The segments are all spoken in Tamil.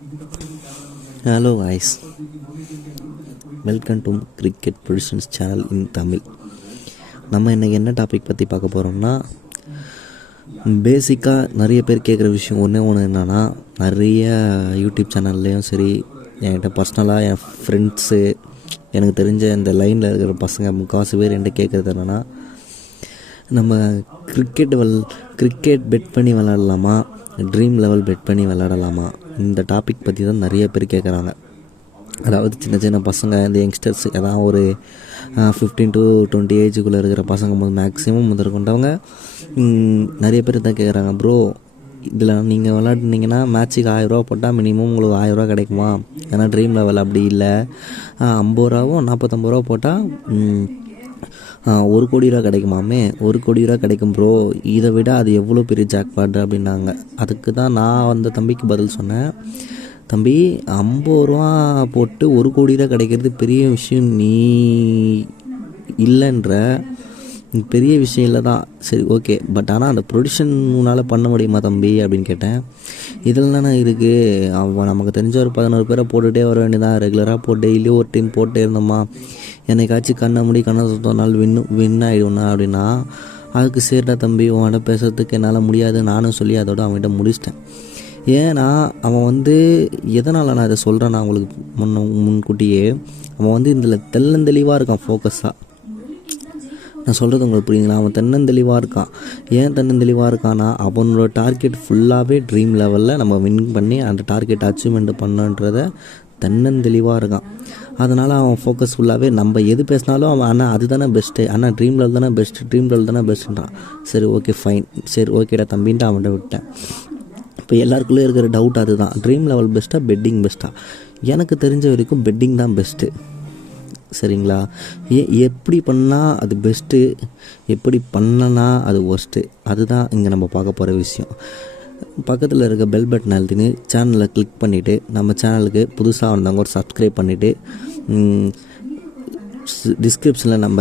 Hello guys, welcome to cricket productions channel in Tamil. நம்ம இன்றைக்கி என்ன டாபிக் பற்றி பார்க்க போகிறோம்னா, பேசிக்காக நிறைய பேர் கேட்குற விஷயம் ஒன்று என்னென்னா, நிறைய யூடியூப் சேனல்லையும் சரி, என்கிட்ட பர்சனலாக என் ஃப்ரெண்ட்ஸு எனக்கு தெரிஞ்ச இந்த லைனில் இருக்கிற பசங்க முக்கால்வாசி பேர் என்கிட்ட கேட்குறது என்னென்னா, நம்ம கிரிக்கெட் பெட் பண்ணி விளாடலாமா, ட்ரீம் லெவல் பெட் பண்ணி விளாடலாமா, இந்த டாபிக் பற்றி தான் நிறைய பேர் கேட்குறாங்க. அதாவது சின்ன சின்ன பசங்க, இந்த யங்ஸ்டர்ஸ், ஏதாவது ஒரு 15 to 20 ஏஜுக்குள்ளே இருக்கிற பசங்க மேக்ஸிமம் முதற்கொண்டவங்க நிறைய பேர் தான் கேட்குறாங்க, ப்ரோ இதில் நீங்கள் விளாட்னீங்கன்னா மேட்ச்சுக்கு 1000 ரூபா போட்டால் மினிமம் உங்களுக்கு 1000 ரூபா கிடைக்குமா? ஏன்னா ட்ரீம் லெவல் அப்படி இல்லை, 50 ரூபாவும் 49 ரூபா போட்டால் 1 கோடி ரூபா கிடைக்குமாமே. 1 கோடி ரூபா கிடைக்கும் ப்ரோ, இதை விட அது எவ்வளோ பெரிய ஜாக்பாட் அப்படின்னாங்க. அதுக்கு தான் நான் அந்த தம்பிக்கு பதில் சொன்னேன், தம்பி 50 ரூபா போட்டு 1 கோடி ரூபா கிடைக்கிறது பெரிய விஷயம் நீ இல்லைன்ற, பெரிய விஷயம் இல்லை தான், சரி ஓகே, பட் ஆனால் அந்த ப்ரொடியூஷன் உன்னால் பண்ண முடியுமா தம்பி அப்படின்னு கேட்டேன். இதில் தானே இருக்குது, அவன் நமக்கு தெரிஞ்ச ஒரு 11 பேரை போட்டுகிட்டே வர வேண்டியதான், ரெகுலராக போட்டு டெய்லி ஒரு டீம் போட்டே இருந்தோமா, என்னைக்காச்சும் கண்ணை சுத்தம் நாள் வின் ஆகிடும்னா அப்படின்னா, அதுக்கு சரிடா தம்பி உன்கிட்ட பேசுறதுக்கு என்னால் முடியாது நானும் சொல்லி அதோட அவன்கிட்ட முடிச்சிட்டேன். ஏன்னா அவன் எதனால் நான் இதை சொல்கிறேன்னா, உங்களுக்கு முன்கூட்டியே அவன் இதில் தெளிவாக இருக்கான், ஃபோக்கஸாக. நான் சொல்கிறது உங்களுக்கு புரியுங்களா? அவன் தெளிவாக இருக்கான். ஏன் தெளிவாக இருக்கான்னா, அவனோட டார்கெட் ஃபுல்லாகவே ட்ரீம் லெவலில் நம்ம வின் பண்ணி அந்த டார்கெட் அச்சீவ்மெண்ட் பண்ணுன்றத தெளிவாக இருக்கான். அதனால் அவன் ஃபோக்கஸ் ஃபுல்லாகவே நம்ம எது பேசினாலும் அவன் அண்ணா அது தானே பெஸ்ட்டு, அண்ணா ட்ரீம் லெவல் தானே பெஸ்ட்டுன்றான். சரி ஓகே ஃபைன், சரி ஓகேடா தம்பின்ட்டு அவன்கிட்ட விட்டேன். இப்போ எல்லாருக்குள்ளே இருக்கிற டவுட் அதுதான், ட்ரீம் லெவல் பெஸ்ட்டாக பெட்டிங் பெஸ்ட்டாக? எனக்கு தெரிஞ்ச வரைக்கும் பெட்டிங் தான் பெஸ்ட்டு, சரிங்களா? எப்படி பண்ணால் அது பெஸ்ட்டு, எப்படி பண்ணனா அது ஒர்ஸ்ட்டு, அதுதான் இங்கே நம்ம பார்க்க போகிற விஷயம். பக்கத்தில் இருக்க பெல் பட்டன் அழுத்தின்னு சேனலை கிளிக் பண்ணிவிட்டு, நம்ம சேனலுக்கு புதுசாக வந்தவங்க ஒரு சப்ஸ்கிரைப் பண்ணிவிட்டு, டிஸ்கிரிப்ஷனில் நம்ம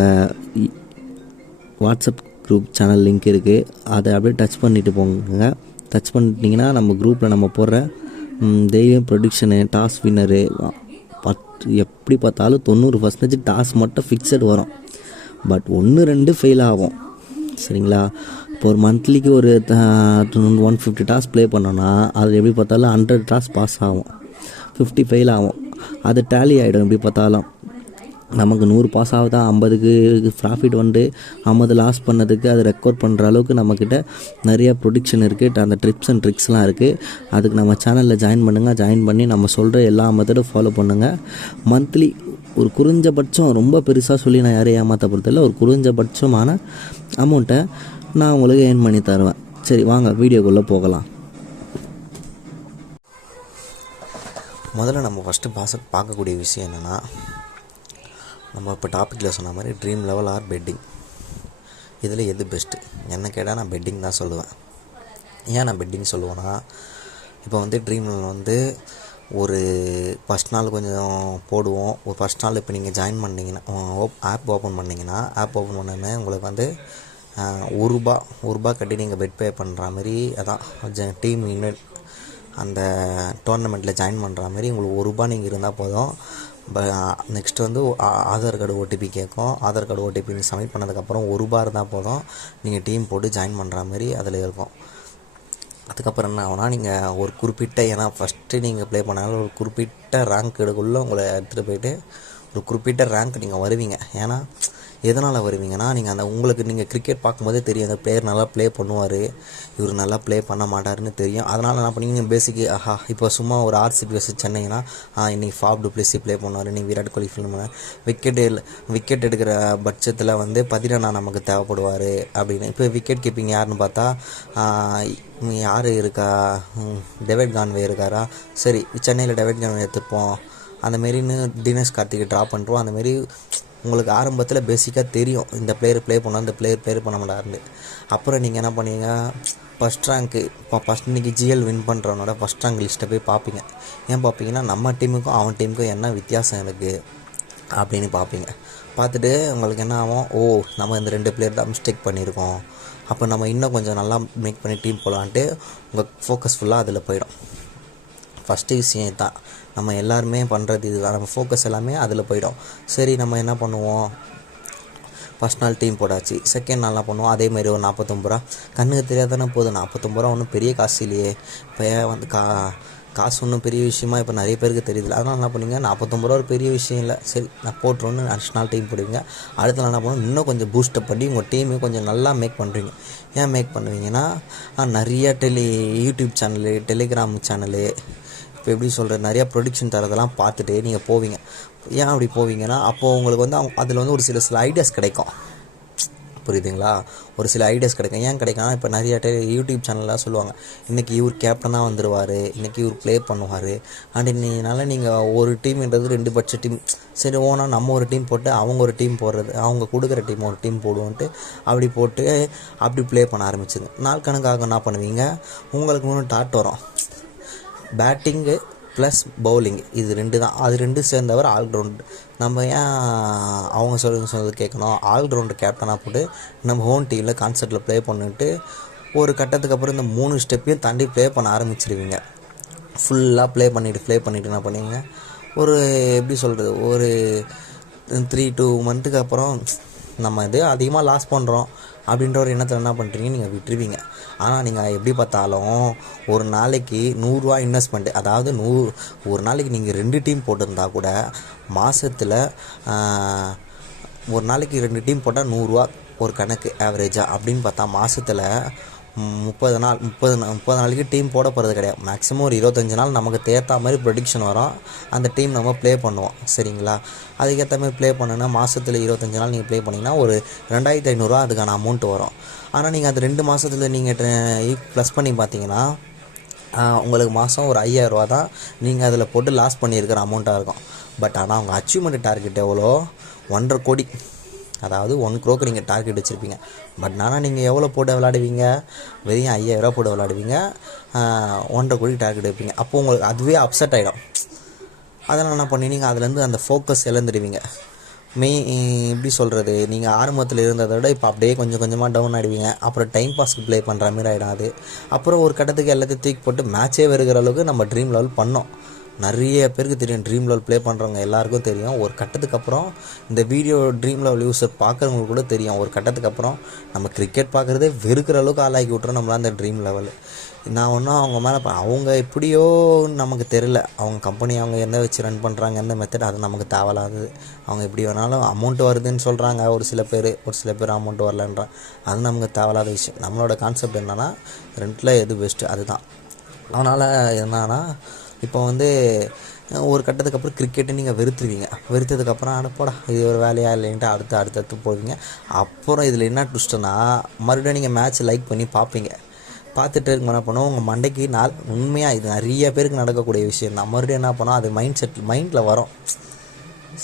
வாட்ஸ்அப் குரூப் சேனல் லிங்க் இருக்குது, அதை அப்படியே டச் பண்ணிவிட்டு போங்க. டச் பண்ணிட்டீங்கன்னா நம்ம குரூப்பில் நம்ம போடுற டெய்லியும் ப்ரொடிக்ஷனு, டாஸ் வின்னரு, எப்படி பார்த்தாலும் 90% டாஸ் மட்டும் ஃபிக்ஸட் வரும், பட் 1-2 ஃபெயில் ஆகும், சரிங்களா? இப்போ ஒரு மந்த்லிக்கு ஒரு 150 டாஸ் ப்ளே பண்ணோன்னா அது எப்படி பார்த்தாலும் 100 டாஸ் பாஸ் ஆகும், 50 ஃபெயில் ஆகும். அது டேலி ஆகிடும். எப்படி பார்த்தாலும் நமக்கு 100 பாஸ் ஆகுதா, 50க்கு ப்ராஃபிட் 50 லாஸ் பண்ணதுக்கு அது ரெக்கார்ட் பண்ணுற அளவுக்கு நம்மக்கிட்ட நிறையா ப்ரொடிக்ஷன் இருக்குது, அந்த ட்ரிப்ஸ் அண்ட் ட்ரிக்ஸ்லாம் இருக்குது. அதுக்கு நம்ம சேனலில் ஜாயின் பண்ணுங்கள். ஜாயின் பண்ணி நம்ம சொல்கிற எல்லா மெத்தடும் ஃபாலோ பண்ணுங்கள். மந்த்லி ஒரு குறைஞ்சபட்சம், ரொம்ப பெருசாக சொல்லி நான் யாரையும் ஏமாற்றப்படுறதில்ல, ஒரு குறைஞ்சபட்சமான அமௌண்ட்டை நான் உங்களுக்கு ஏர்ன் பண்ணி தருவேன். சரி வாங்க வீடியோக்குள்ளே போகலாம். முதல்ல நம்ம ஃபஸ்ட்டு பார்க்கக்கூடிய விஷயம் என்னென்னா, நம்ம இப்போ டாப்பிக்கில் சொன்ன மாதிரி ட்ரீம் லெவல் ஆர் பெட்டிங், இதில் எது பெஸ்ட்டு என்ன கேட்டால் நான் பெட்டிங் தான் சொல்லுவேன். ஏன் நான் பெட்டிங் சொல்லுவேன்னா, இப்போ ட்ரீம் லெவல் ஒரு ஃபஸ்ட் நாள் கொஞ்சம் போடுவோம். ஒரு ஃபஸ்ட் நாள் இப்போ நீங்கள் ஜாயின் பண்ணிங்கன்னா, ஆப் ஓப்பன் பண்ணிங்கன்னா, ஆப் ஓப்பன் பண்ணோன்னே உங்களுக்கு ₹1 கட்டி நீங்கள் பெட் பே பண்ணுற மாதிரி, அதான் டீம் இன்வைட் அந்த டோர்னமெண்ட்டில் ஜாயின் பண்ணுற மாதிரி உங்களுக்கு ₹1 நீங்கள் இருந்தால் போதும். நெக்ஸ்ட்டு ஆதார் கார்டு ஓடிபி கேட்கும். ஆதார் கார்டு ஓடிபி நீங்கள் சப்மிட் பண்ணதுக்கப்புறம் ₹1 இருந்தால் போதும், நீங்கள் டீம் போட்டு ஜாயின் பண்ணுற மாதிரி அதில் இருக்கும். அதுக்கப்புறம் என்ன ஆகுனா, நீங்கள் ஒரு குறிப்பிட்ட, ஏன்னா ஃபஸ்ட்டு நீங்கள் ப்ளே பண்ணாலும் ஒரு குறிப்பிட்ட ரேங்க் எடுக்குள்ளே உங்களை எடுத்துகிட்டு போயிட்டு ஒரு குறிப்பிட்ட ரேங்க் நீங்கள் வருவீங்க. ஏன்னா எதனால் வருவீங்கன்னா, நீங்கள் கிரிக்கெட் பார்க்கும்போதே தெரியும், அந்த பிளேயர் நல்லா ப்ளே பண்ணுவார், இவர் நல்லா ப்ளே பண்ண மாட்டாருன்னு தெரியும். அதனால் என்ன பண்ணீங்க, பேசிக்கு இப்போ சும்மா ஒரு RCB vs சென்னைனா, இன்றைக்கி ஃபாப் டு பிளேஸி ப்ளே பண்ணுவார், இன்றைக்கி விராட் கோலி ஃபில் பண்ணார், விக்கெட் எடுக்கிற பட்சத்தில் 11 நமக்கு தேவைப்படுவார் அப்படின்னு. இப்போ விக்கெட் கீப்பிங் யாருன்னு பார்த்தா யார் இருக்கா, டேவிட் கான்வே இருக்காரா, சரி சென்னையில் டேவிட் கான்வே எடுத்துப்போம், அந்தமாரின்னு தினேஷ் கார்த்திகை ட்ரா பண்ணுறோம். அந்தமாரி உங்களுக்கு ஆரம்பத்தில் பேசிக்காக தெரியும், இந்த பிளேயர் ப்ளே பண்ணால் இந்த பிளேயர் ப்ளே பண்ண மாட்டாருன்னு. அப்புறம் நீங்கள் என்ன பண்ணுவீங்க, ஃபஸ்ட் ரேங்க்கு இப்போ இன்றைக்கி GL வின் பண்ணுறவனோட ஃபஸ்ட் ரேங்க் லிஸ்ட்டை போய் பார்ப்பீங்க. ஏன் பார்ப்பீங்கன்னா, நம்ம டீமுக்கும் அவன் டீமுக்கும் என்ன வித்தியாசம் இருக்குது அப்படின்னு பார்ப்பீங்க. பார்த்துட்டு உங்களுக்கு என்ன ஆகும், நம்ம இந்த 2 பிளேயர் தான் மிஸ்டேக் பண்ணியிருக்கோம், அப்போ நம்ம இன்னும் கொஞ்சம் நல்லா மேக் பண்ணி டீம் போகலான்ட்டு உங்கள் ஃபோக்கஸ் ஃபுல்லாக அதில் போயிடும். ஃபஸ்ட்டு விஷயம் தான். நம்ம எல்லாருமே பண்ணுறது இதுதான். நம்ம ஃபோக்கஸ் எல்லாமே அதில் போயிடும். சரி, நம்ம என்ன பண்ணுவோம், ஃபஸ்ட் நாள் டீம் போடாச்சு, செகண்ட் நாள் என்ன பண்ணுவோம், அதேமாதிரி ஒரு 49 ரூபா கண்ணுக்கு தெரியாதானே போகுது. 49 ரூபா ஒன்றும் பெரிய காசு இல்லையே. இப்போ வந்து காசு ஒன்றும் பெரிய விஷயமா இப்போ நிறைய பேருக்கு தெரியுது. அதனால் என்ன பண்ணுவீங்க, 49 ரூபா ஒரு பெரிய விஷயம் இல்லை, சரி நான் போட்டுருவோன்னு நெக்ஸ்ட் நாள் டீம் போடுவீங்க. அடுத்த நாள் என்ன பண்ணுவோம், இன்னும் கொஞ்சம் பூஸ்டப் பண்ணி உங்கள் டீமே கொஞ்சம் நல்லா மேக் பண்ணுறீங்க. ஏன் மேக் பண்ணுவீங்கன்னா, நிறைய யூடியூப் சேனலு, டெலிகிராம் சேனலு, இப்போ எப்படி சொல்கிறது, நிறையா ப்ரொடிக்ஷன் தரதெல்லாம் பார்த்துட்டு நீங்கள் போவீங்க. ஏன் அப்படி போவீங்கன்னா, அப்போது உங்களுக்கு வந்து அதில் வந்து ஒரு சில ஐடியாஸ் கிடைக்கும். புரியுதுங்களா? ஒரு சில ஐடியாஸ் கிடைக்கும். ஏன் கிடைக்கும்னா, இப்போ நிறைய யூடியூப் சேனல்லாம் சொல்லுவாங்க, இன்றைக்கி இவர் கேப்டனாக வந்துடுவார், இன்றைக்கி இவர் ப்ளே பண்ணுவார். அண்ட் இதனால் நீங்கள் ஒரு டீம்ன்றது 2 பட்ச டீம், சரி ஓனா நம்ம ஒரு டீம் போட்டு அவங்க ஒரு டீம் போடுறது, அவங்க கொடுக்குற டீம் ஒரு டீம் போடுவோன்ட்டு அப்படி போட்டு அப்படி ப்ளே பண்ண ஆரம்பிச்சுது. நாள் கணக்காக என்ன பண்ணுவீங்க, உங்களுக்கு ஒன்று டாட் வரும், பேட்டிங்கு ப்ளஸ் பவுலிங், இது 2 தான். அது 2 சேர்ந்தவர் ஆல்ரவுண்டு. நம்ம ஏன் அவங்க சொல்கிறது கேட்கணும், ஆல்ரவுண்டு கேப்டனாக போட்டு நம்ம ஹோம் டீமில் கான்செப்டில் ப்ளே பண்ணிட்டு ஒரு கட்டத்துக்கு அப்புறம் இந்த 3 ஸ்டெப்பையும் தாண்டி ப்ளே பண்ண ஆரம்பிச்சிருவீங்க. ஃபுல்லாக ப்ளே பண்ணிவிட்டு என்ன பண்ணுவீங்க, ஒரு எப்படி சொல்கிறது, ஒரு 3-2 மந்த்துக்கு அப்புறம் நம்ம இது அதிகமாக லாஸ் பண்ணுறோம் அப்படின்ற ஒரு எண்ணத்தில் என்ன பண்ணுறீங்க, நீங்கள் விட்டுருவீங்க. ஆனால் நீங்கள் எப்படி பார்த்தாலும் ஒரு நாளைக்கு 100 ரூபா இன்வெஸ்ட்மெண்ட்டு, அதாவது ஒரு நாளைக்கு நீங்கள் 2 டீம் போட்டிருந்தா கூட மாதத்தில் ஒரு நாளைக்கு 2 டீம் போட்டால் 100 ரூபா ஒரு கணக்கு ஆவரேஜாக அப்படின்னு பார்த்தா மாதத்தில் 30 நாளைக்கு டீம் போட போகிறது கிடையாது. மேக்ஸிமம் ஒரு 25 நாள் நமக்கு தேர்த்த மாதிரி ப்ரொடிக்ஷன் வரும், அந்த டீம் நம்ம ப்ளே பண்ணுவோம். சரிங்களா? அதுக்கேற்ற மாதிரி ப்ளே பண்ணுன்னா மாதத்தில் 25 நாள் நீங்கள் ப்ளே பண்ணிங்கன்னா ஒரு 2500 அதுக்கான அமௌண்ட் வரும். ஆனால் நீங்கள் அது 2 மாதத்தில் நீங்கள் ப்ளஸ் பண்ணி பார்த்தீங்கன்னா உங்களுக்கு மாதம் ஒரு 5000 ரூபா தான் நீங்கள் அதில் போட்டு லாஸ் பண்ணியிருக்கிற அமௌண்ட்டாக இருக்கும். பட் ஆனால் அவங்க அச்சீவ்மெண்ட் டார்கெட் எவ்வளோ, 1.5 கோடி, அதாவது 1 crore நீங்கள் டார்கெட் வச்சுருப்பீங்க. பட் ஆனால் நீங்கள் எவ்வளோ போட்டு விளாடுவீங்க, வெறும் 5000 ரூபா போட்டு விளாடுவீங்க, 1.5 கோடி டார்கெட் வைப்பீங்க. அப்போது உங்களுக்கு அதுவே அப்செட் ஆகிடும். அதனால் என்ன பண்ணுவீங்க, அதுலேருந்து அந்த ஃபோக்கஸ் இழந்துடுவீங்க. எப்படி சொல்கிறது, நீங்கள் ஆரம்பத்தில் இருந்ததை விட இப்போ அப்படியே கொஞ்சம் கொஞ்சமாக டவுன் ஆகிடுவீங்க. அப்புறம் டைம் பாஸ்க்கு ப்ளே பண்ணுற மாதிரி ஆகிடாது. அப்புறம் ஒரு கட்டத்துக்கு எல்லாத்தையும் தூக்கி போட்டு மேட்சே வருகிற அளவுக்கு நம்ம ட்ரீம் லெவல் பண்ணோம். நிறைய பேருக்கு தெரியும், ட்ரீம் லெவல் ப்ளே பண்ணுறவங்க எல்லாருக்கும் தெரியும். ஒரு கட்டத்துக்கு அப்புறம் இந்த வீடியோ ட்ரீம் லெவல் யூஸர் பார்க்குறவங்களுக்கு கூட தெரியும், ஒரு கட்டத்துக்கு அப்புறம் நம்ம கிரிக்கெட் பார்க்குறதே வெறுக்கிற அளவுக்கு ஆளாக்கி விட்றோம் நம்மளாம் அந்த ட்ரீம் லெவல். நான் ஒன்றும் அவங்க மேலே அவங்க எப்படியோ நமக்கு தெரில, அவங்க கம்பெனி அவங்க எந்த வச்சு ரன் பண்ணுறாங்க, எந்த மெத்தட், அது நமக்கு தேவையில்லாதது. அவங்க எப்படி வேணாலும் அமௌண்ட் வருதுன்னு சொல்கிறாங்க ஒரு சில பேர் அமௌண்ட் வரலன்றாங்க, அது நமக்கு தேவையில்லாத விஷயம். நம்மளோட கான்செப்ட் என்னென்னா 2ல் எது பெஸ்ட்டு அதுதான். அதனால் என்னன்னா, இப்போ வந்து ஒரு கட்டத்துக்கு அப்புறம் கிரிக்கெட்டை நீங்கள் வெறுத்ததுக்கப்புறம் அனுப்போடா இது ஒரு வேலையாக இல்லைன்ட்டு அடுத்தடுத்து போவீங்க. அப்புறம் இதில் என்ன ட்விஸ்ட்டுன்னா, மறுபடியும் நீங்கள் மேட்ச் லைக் பண்ணி பார்ப்பீங்க. பார்த்துட்டு இருக்க என்ன பண்ணுவோம், உங்கள் மண்டைக்கு உண்மையாக இது நிறைய பேருக்கு நடக்கக்கூடிய விஷயம் தான். மறுபடியும் என்ன பண்ணோம், அது மைண்டில் வரும்,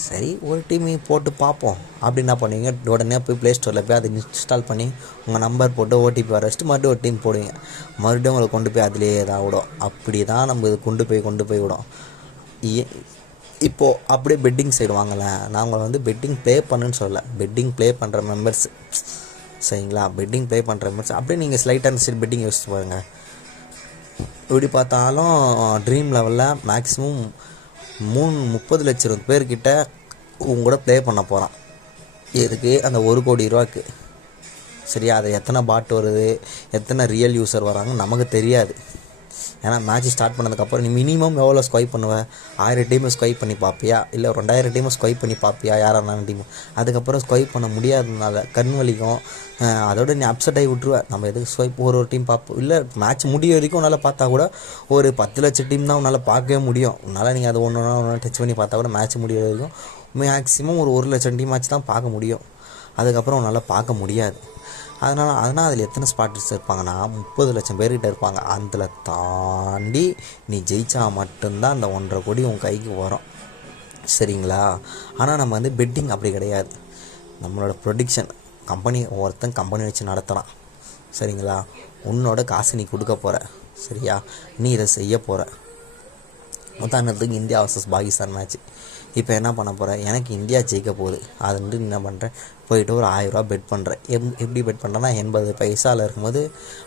சரி ஒரு டீம் போட்டு பார்ப்போம் அப்படின்னு என்ன பண்ணுவீங்க, உடனே போய் ப்ளே ஸ்டோரில் போய் அதை இன்ஸ்டால் பண்ணி உங்கள் நம்பர் போட்டு ஓடிபி வர வச்சுட்டு மறுபடியும் ஒரு டீம் போடுவீங்க. மறுபடியும் உங்களை கொண்டு போய் அதிலேயே தான் விடும். அப்படி தான் நம்ம இது கொண்டு போய் விடும். இப்போது அப்படியே பெட்டிங் சைடு வாங்கலாம். நான் உங்களை வந்து பெட்டிங் ப்ளே பண்ணுன்னு சொல்லலை, பெட்டிங் ப்ளே பண்ணுற மெம்பர்ஸ், சரிங்களா? பெட்டிங் ப்ளே பண்ணுற மெம்பர்ஸ் அப்படியே நீங்கள் ஸ்லைட்டாக சைடு பெட்டிங் யோசிச்சு பாருங்கள். இப்படி பார்த்தாலும் ட்ரீம் லெவலில் மேக்ஸிமம் 30 லட்சம் பேர்கிட்ட உங்களோட ப்ளே பண்ண போகிறான். எதுக்கு? அந்த 1 கோடி ரூபாய்க்கு. சரியா? அது எத்தனை பாட் வருது, எத்தனை ரியல் யூஸர் வராங்க நமக்கு தெரியாது. ஏன்னா மேட்ச் ஸ்டார்ட் பண்ணதுக்கப்புறம் நீ மினிமம் எவ்வளோ ஸ்கொய்ப் பண்ணுவேன், 1000 டீமை ஸ்கொய்ப் பண்ணி பார்ப்பியா, இல்லை 2000 டீமை ஸ்கொய்ப் பண்ணி பார்ப்பியா, யாராக இருந்தாலும் டீமு. அதுக்கப்புறம் ஸ்கொய்ப் பண்ண முடியாததுனால கண் வலிக்கும், அதோட நீ அப்செட் ஆகி விட்ருவேன். நம்ம எதுக்கு ஸ்கொய்ப் ஒரு டீம் பார்ப்போம், இல்லை மேட்ச் முடிய வரைக்கும் உன்னால் பார்த்தா கூட ஒரு 10 லட்சம் டீம் தான் உன்னால் பார்க்கவே முடியும். உன்னால் நீங்கள் அதை ஒன்று டச் பண்ணி பார்த்தா கூட மேட்ச் முடிய வரைக்கும் மேக்ஸிமம் ஒரு 1 லட்சம் டீம் மேட்ச் தான் பார்க்க முடியும். அதுக்கப்புறம் உன்னால் பார்க்க முடியாது. அதனால் அதில் எத்தனை ஸ்பாட்டர்ஸ் இருப்பாங்கன்னா 30 லட்சம் பேர்கிட்ட இருப்பாங்க. அதில் தாண்டி நீ ஜெயிச்சா மட்டும்தான் அந்த 1.5 கோடி உன் கைக்கு வரும். சரிங்களா? ஆனால் நம்ம வந்து பெட்டிங் அப்படி கிடையாது. நம்மளோட ப்ரொடிக்ஷன், ஒருத்தன் கம்பெனி வச்சு நடத்துகிறான், சரிங்களா? உன்னோட காசு நீ கொடுக்க போகிற, சரியா? நீ இதை செய்ய போகிற, உதாரணத்துக்கு இந்தியா வர்சஸ் பாகிஸ்தான் மேட்ச். இப்போ என்ன பண்ண போகிறேன், எனக்கு இந்தியா ஜெயிக்க போகுது. அது வந்து என்ன பண்ணுறேன், போயிட்டு ஒரு 1000 ரூபா பெட் பண்ணுறேன். எப்படி பெட் பண்ணுறேன்னா 80 பைசாவில் இருக்கும்போது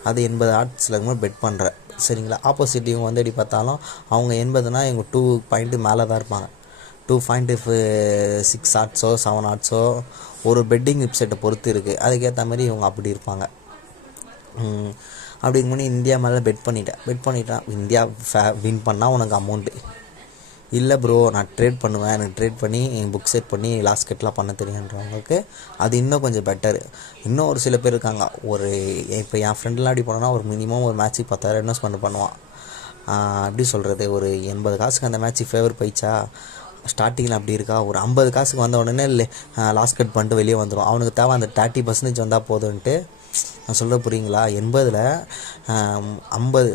அது 80 ஆட்ஸில் இருக்கும்போது பெட் பண்ணுறேன். சரிங்களா. ஆப்போசிட் இவங்க வந்து எப்படி பார்த்தாலும் அவங்க 80னா இவங்க 2 பாயிண்ட்டு மேலே தான் இருப்பாங்க. 2.6 ஆட்ஸோ 7 ஆட்ஸோ ஒரு பெட்டிங் வெப்சைட்டை பொறுத்து இருக்குது. அதுக்கேற்ற மாதிரி இவங்க அப்படி இருப்பாங்க. அப்படி முன்னாடி இந்தியா மேலே பெட் பண்ணிட்டேன். இந்தியா வின் பண்ணால் உனக்கு அமௌண்ட்டு. இல்லை ப்ரோ நான் ட்ரேட் பண்ணுவேன், எனக்கு ட்ரேட் பண்ணி புக் செட் பண்ணி லாஸ்ட் கட்லாம் பண்ண தெரியுன்றவங்களுக்கு அது இன்னும் கொஞ்சம் பெட்டரு. இன்னும் ஒரு சில பேர் இருக்காங்க. இப்போ என் ஃப்ரெண்ட்லாம் எப்படி போனோன்னா ஒரு மினிமம் ஒரு மேட்ச்சுக்கு 10,000 இன்வெஸ்ட்மெண்ட் பண்ணுவான். எப்படி சொல்கிறது, ஒரு 80 காசுக்கு அந்த மேட்ச்சுக்கு ஃபேவர் போயிடுச்சா, ஸ்டார்டிங்கில் அப்படி இருக்கா, ஒரு 50 காசுக்கு வந்த உடனே இல்லை லாஸ்ட் கட் பண்ணிட்டு வெளியே வந்துடும். அவனுக்கு தேவை அந்த 30% வந்தால் போதுன்ட்டு. நான் சொல்ல புரியுங்களா. 80ல் 50,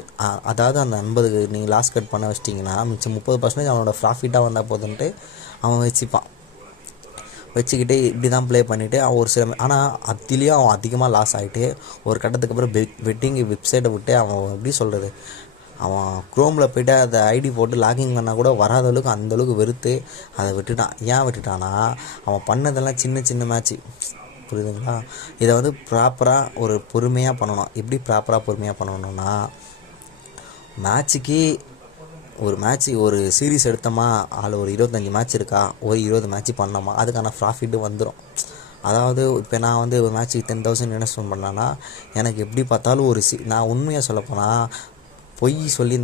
அதாவது அந்த 50க்கு நீங்கள் லாஸ்ட் கட் பண்ண வச்சிட்டிங்கன்னா மிச்சம் 30% அவனோட ப்ராஃபிட்டாக வந்தால் போதுன்ட்டு அவன் வச்சுக்கிட்டு இப்படி தான் ப்ளே பண்ணிவிட்டு அவன் ஒரு சில, ஆனால் அதுலேயும் அவன் அதிகமாக லாஸ் ஆகிட்டு ஒரு கட்டத்துக்கு அப்புறம் பெட்டிங் வெப்சைட்டை விட்டு அவன் எப்படி சொல்கிறது, அவன் க்ரோமில் போய்ட்டு அதை ஐடி போட்டு லாகிங் பண்ணால் கூட வராத அளவுக்கு அந்தளவுக்கு வெறுத்து அதை விட்டுட்டான். ஏன் விட்டுட்டானா, அவன் பண்ணதெல்லாம் சின்ன சின்ன மேட்ச்சு. புரியுதுங்களா. இதை வந்து ப்ராப்பராக ஒரு பொறுமையாக பண்ணணும். எப்படி ப்ராப்பராக பொறுமையாக பண்ணணும்னா, ஒரு சீரீஸ் எடுத்தோமா, அதில் ஒரு 25 மேட்ச் இருக்கா, ஒரு 20 மேட்ச் பண்ணோமா, அதுக்கான ப்ராஃபிட்டு வந்துடும். அதாவது இப்போ நான் வந்து ஒரு மேட்ச்சுக்கு 10,000 இன்வெஸ்ட்மெண்ட் பண்ணேன்னா எனக்கு எப்படி பார்த்தாலும் நான் உண்மையாக சொல்லப்போனால் பொய் சொல்லி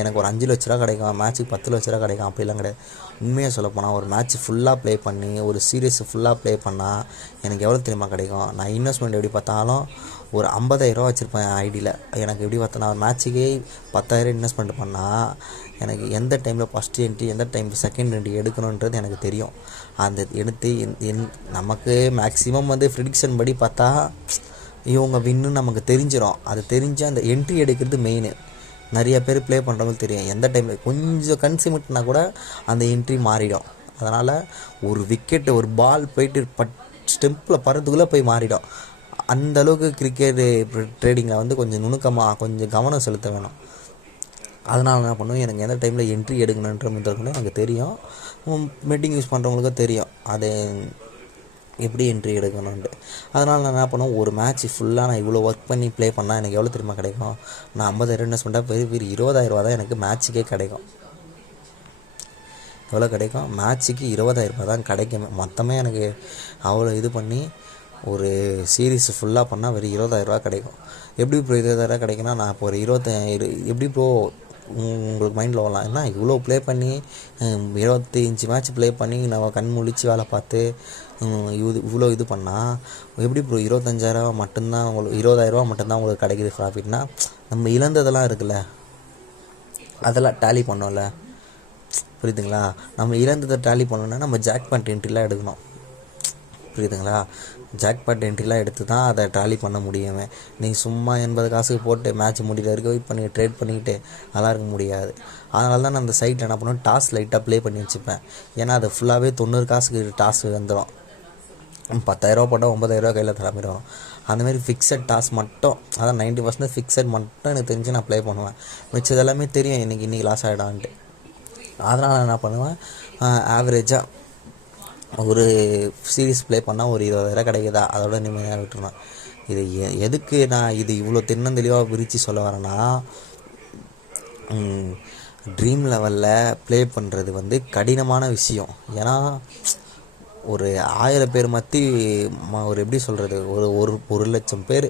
எனக்கு ஒரு 5 லட்ச ரூபா கிடைக்கும், மேட்ச்சுக்கு 10 லட்ச ரூபா கிடைக்கும் அப்படிலாம் கிடையாது. உண்மையாக சொல்லப்போனால் ஒரு மேட்ச் ஃபுல்லாக ப்ளே பண்ணி ஒரு சீரீஸ் ஃபுல்லாக ப்ளே பண்ணால் எனக்கு எவ்வளோ தெரியுமா கிடைக்கும். நான் இன்வெஸ்ட்மெண்ட் எப்படி பார்த்தாலும் ஒரு 50,000 ரூபா வச்சுருப்பேன் என் ஐடியில். எனக்கு எப்படி பார்த்தா ஒரு மேட்ச்சுக்கே 10,000 இன்வெஸ்ட்மெண்ட் பண்ணால் எனக்கு எந்த டைமில் ஃபஸ்ட்டு என்ட்ரி எந்த டைமில் செகண்ட் என்ட்ரி எடுக்கணுன்றது எனக்கு தெரியும். அந்த எடுத்து நமக்கு மேக்ஸிமம் வந்து ப்ரிடிக்ஷன் படி பார்த்தா இவங்க வின்னு நமக்கு தெரிஞ்சிடும். அது தெரிஞ்சு அந்த என்ட்ரி எடுக்கிறது மெயின். நிறைய பேர் ப்ளே பண்ணுறவங்களுக்கு தெரியும் எந்த டைமில் கொஞ்சம் கன்சியூமிட்னா கூட அந்த என்ட்ரி மாறிடும். அதனால் ஒரு விக்கெட்டு ஒரு பால் போயிட்டு ஸ்டெம்பில் பறதுக்குள்ளே போய் மாறிடும். அந்தளவுக்கு கிரிக்கெட்டு ட்ரேடிங்கில் வந்து கொஞ்சம் நுணுக்கமாக கொஞ்சம் கவனம் செலுத்த வேணும். அதனால் என்ன பண்ணுவோம், எனக்கு எந்த டைமில் என்ட்ரி எடுக்கணுன்ற முதற்கொண்டு எனக்கு தெரியும். பெட்டிங் யூஸ் பண்ணுறவங்களுக்கும் தெரியும் அது எப்படி என்ட்ரி எடுக்கணுன்ட்டு. அதனால் நான் என்ன பண்ணுவேன், ஒரு மேட்ச் ஃபுல்லாக நான் இவ்வளோ ஒர்க் பண்ணி ப்ளே பண்ணால் எனக்கு எவ்வளோ தெரியுமா கிடைக்கும். நான் 50,000 இன்வெஸ்ட்மெண்ட்டாக பெரிய 20,000 ரூபா தான் எனக்கு மேட்ச்சுக்கே கிடைக்கும். எவ்வளோ கிடைக்கும், மேட்ச்சுக்கு 20,000 ரூபா தான் கிடைக்கும். மொத்தமே எனக்கு அவ்வளோ இது பண்ணி ஒரு சீரீஸ் ஃபுல்லாக பண்ணால் வெறும் 20,000 ரூபா கிடைக்கும். எப்படி இப்போ 20,000 ரூபா கிடைக்குன்னா, நான் இப்போ ஒரு 25 எப்படி இப்போ உங்களுக்கு மைண்டில் வரலாம், ஏன்னா இவ்வளோ ப்ளே பண்ணி 25 மேட்ச் ப்ளே பண்ணி நம்ம கண் முழிச்சு வேலை பார்த்து இவ்வளோ இது பண்ணால் எப்படி ப்ரோ 25,000 மட்டும்தான் உங்களுக்கு 20,000 ரூபா மட்டும்தான் உங்களுக்கு கிடைக்கிது ப்ராஃபிட்னா, நம்ம இழந்ததெல்லாம் இருக்குல்ல அதெல்லாம் டேலி பண்ணோம்ல. புரியுதுங்களா. நம்ம இழந்ததை டேலி பண்ணோன்னா நம்ம ஜாக்பாட் என்ட்ரிலாம் எடுக்கணும். புரியுதுங்களா. ஜாக்பாட் என்ட்ரிலாம் எடுத்து தான் அதை ட்ராலி பண்ண முடியுமே. நீங்கள் சும்மா 80 காசுக்கு போட்டு மேட்ச் முடிகிற வரைக்கும் வெயிட் பண்ணி ட்ரேட் பண்ணிக்கிட்டு நல்லா இருக்க முடியாது. அதனால தான் நான் அந்த சைட்டில் என்ன பண்ணுவேன், டாஸ் லைட்டாக ப்ளே பண்ணி வச்சுப்பேன். ஏன்னா அது ஃபுல்லாகவே 90 காசுக்கு டாஸ் வந்துடும். 10,000 ரூபா போட்டால் 9,000 ரூபா கையில் தர மாதிரி வரும். அந்தமாரி ஃபிக்ஸட் டாஸ் மட்டும், அதான் 90% ஃபிக்ஸட் மட்டும் எனக்கு தெரிஞ்சு நான் ப்ளே பண்ணுவேன். மிச்சது எல்லாமே தெரியும் இன்றைக்கி லாஸ் ஆகிடான்ட்டு. அதனால் நான் என்ன பண்ணுவேன், ஆவரேஜாக ஒரு சீரீஸ் ப்ளே பண்ணால் ஒரு 20,000 கிடைக்குதா, அதோட நிம்மதியாக விட்டுருவேன். இது எதுக்கு நான் இது இவ்வளோ தென்னந்தெளிவாக விரித்து சொல்ல வரேன்னா, ட்ரீம் லெவலில் ப்ளே பண்ணுறது வந்து கடினமான விஷயம். ஏன்னா ஒரு 1000 பேர் ஒரு எப்படி சொல்கிறது, ஒரு லட்சம் பேர்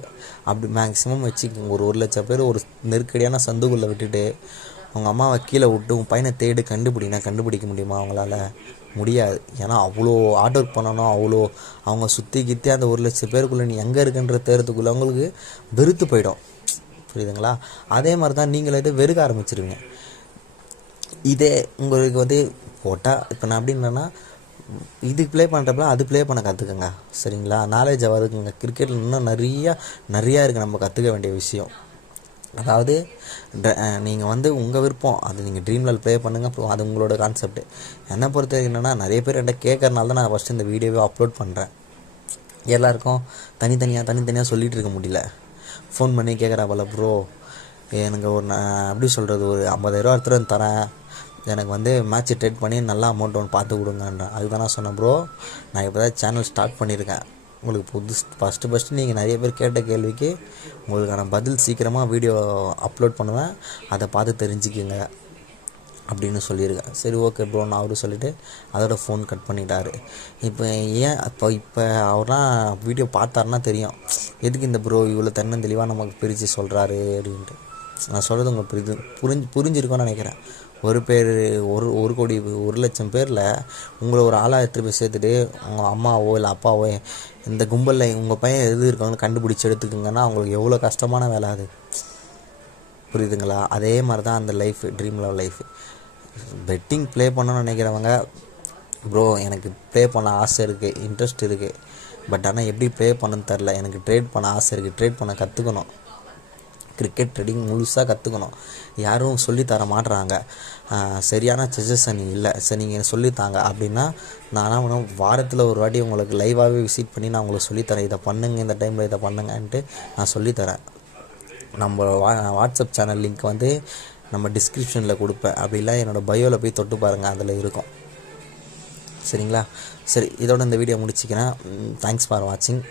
அப்படி மேக்ஸிமம் வச்சுக்கோங்க. ஒரு லட்சம் பேர் ஒரு நெருக்கடியான சந்துக்குள்ளே விட்டுட்டு அவங்க அம்மாவை கீழே விட்டு உங்கள் பையனை கண்டுபிடிக்க முடியுமா? அவங்களால முடியாது. ஏன்னா அவ்வளோ ஹார்ட் ஒர்க் பண்ணணும். அவ்வளோ அவங்க சுற்றி அந்த 1 லட்சம் பேருக்குள்ளே நீ எங்கே இருக்குன்ற தேர்றதுக்குள்ளே அவங்களுக்கு வெறுத்து போயிடும். புரியுதுங்களா. அதே மாதிரி தான் நீங்களே வெறுக்க ஆரம்பிச்சிருவீங்க. இதே உங்களுக்கு வந்து போட்டால் இப்போ நான் அப்படின்னா இதுக்கு ப்ளே பண்ணுறப்பல அது ப்ளே பண்ண கற்றுக்குங்க. சரிங்களா. நாலேஜ் ஆகாதுக்குங்க. கிரிக்கெட்டில் இன்னும் நிறையா இருக்குது நம்ம கற்றுக்க வேண்டிய விஷயம். அதாவது நீங்கள் வந்து உங்கள் விருப்பம், அது நீங்கள் ட்ரீம் லெவல் ப்ளே பண்ணுங்கள், அது உங்களோட கான்செப்ட். என்னை பொறுத்த என்னென்னா, நிறைய பேர் என்கிட்ட கேட்கறனால தான் நான் ஃபஸ்ட்டு இந்த வீடியோவே அப்லோட் பண்ணுறேன். எல்லாருக்கும் தனித்தனியாக சொல்லிகிட்டு இருக்க முடியல. ஃபோன் பண்ணி கேட்குறா போல, ப்ரோ எனக்கு ஒரு எப்படி சொல்கிறது, ஒரு 50,000 ரூபா எடுத்துகிட்டு தரேன், எனக்கு வந்து மேட்ச்சு ட்ரேட் பண்ணி நல்லா அமௌண்ட் ஒன்று பார்த்து கொடுங்கன்றேன். அதுக்கு தான் நான் சொன்னேன் ப்ரோ, நான் இப்போ தான் சேனல் ஸ்டார்ட் பண்ணியிருக்கேன், உங்களுக்கு ஃபஸ்ட்டு நீங்கள் நிறைய பேர் கேட்ட கேள்விக்கு உங்களுக்கான பதில் சீக்கிரமாக வீடியோ அப்லோட் பண்ணுவேன், அதை பார்த்து தெரிஞ்சுக்குங்க அப்படின்னு சொல்லியிருக்கேன். சரி ஓகே ப்ரோ நான் அவரு சொல்லிவிட்டு அதோட ஃபோன் கட் பண்ணிட்டார். இப்போ அவர்லாம் வீடியோ பார்த்தாருன்னா தெரியும் எதுக்கு இந்த ப்ரோ இவ்வளோ தென்னந்தெளிவாக நமக்கு பிரித்து சொல்கிறாரு அப்படின்ட்டு. நான் சொல்கிறது உங்களுக்கு புரிஞ்சிருக்கோன்னு நினைக்கிறேன். ஒரு கோடி 1,00,000 பேரில் உங்களை ஒரு ஆளாக எடுத்துகிட்டு போய் சேர்த்துட்டு உங்கள் அம்மாவோ இல்லை அப்பாவோ இந்த கும்பலில் உங்கள் பையன் எது இருக்காங்கன்னு கண்டுபிடிச்சி எடுத்துக்குங்கன்னா அவங்களுக்கு எவ்வளோ கஷ்டமான வேலை அது, புரியுதுங்களா? அதே மாதிரி தான் அந்த life, dream love life. Betting play பண்ணணும்னு நினைக்கிறவங்க, ப்ரோ எனக்கு ப்ளே பண்ண ஆசை இருக்குது, இன்ட்ரெஸ்ட் இருக்குது, பட் ஆனால் எப்படி ப்ளே பண்ணணும்னு தெரில, எனக்கு ட்ரேட் பண்ண ஆசை இருக்குது, ட்ரேட் பண்ண கற்றுக்கணும், கிரிக்கெட் ட்ரேடிங் முழுசாக கற்றுக்கணும், யாரும் சொல்லித்தர மாட்டுறாங்க, சரியான சஜஷன் இல்லை, சரி நீங்கள் சொல்லித்தாங்க அப்படின்னா நான் வாரத்தில் ஒரு வாட்டி உங்களுக்கு லைவாகவே விசிட் பண்ணி நான் உங்களுக்கு சொல்லித்தரேன், இதை பண்ணுங்க, இந்த டைமில் இதை பண்ணுங்கன்ட்டு நான் சொல்லித்தரேன். நம்ம வாட்ஸ்அப் சேனல் லிங்க் வந்து நம்ம டிஸ்கிரிப்ஷனில் கொடுப்பேன், அப்படிலாம் என்னோடய பயோவில் போய் தொட்டு பாருங்கள், அதில் இருக்கும். சரிங்களா? சரி, இதோட இந்த வீடியோ முடிச்சிக்கிறேன். தேங்க்ஸ் ஃபார் வாட்சிங்.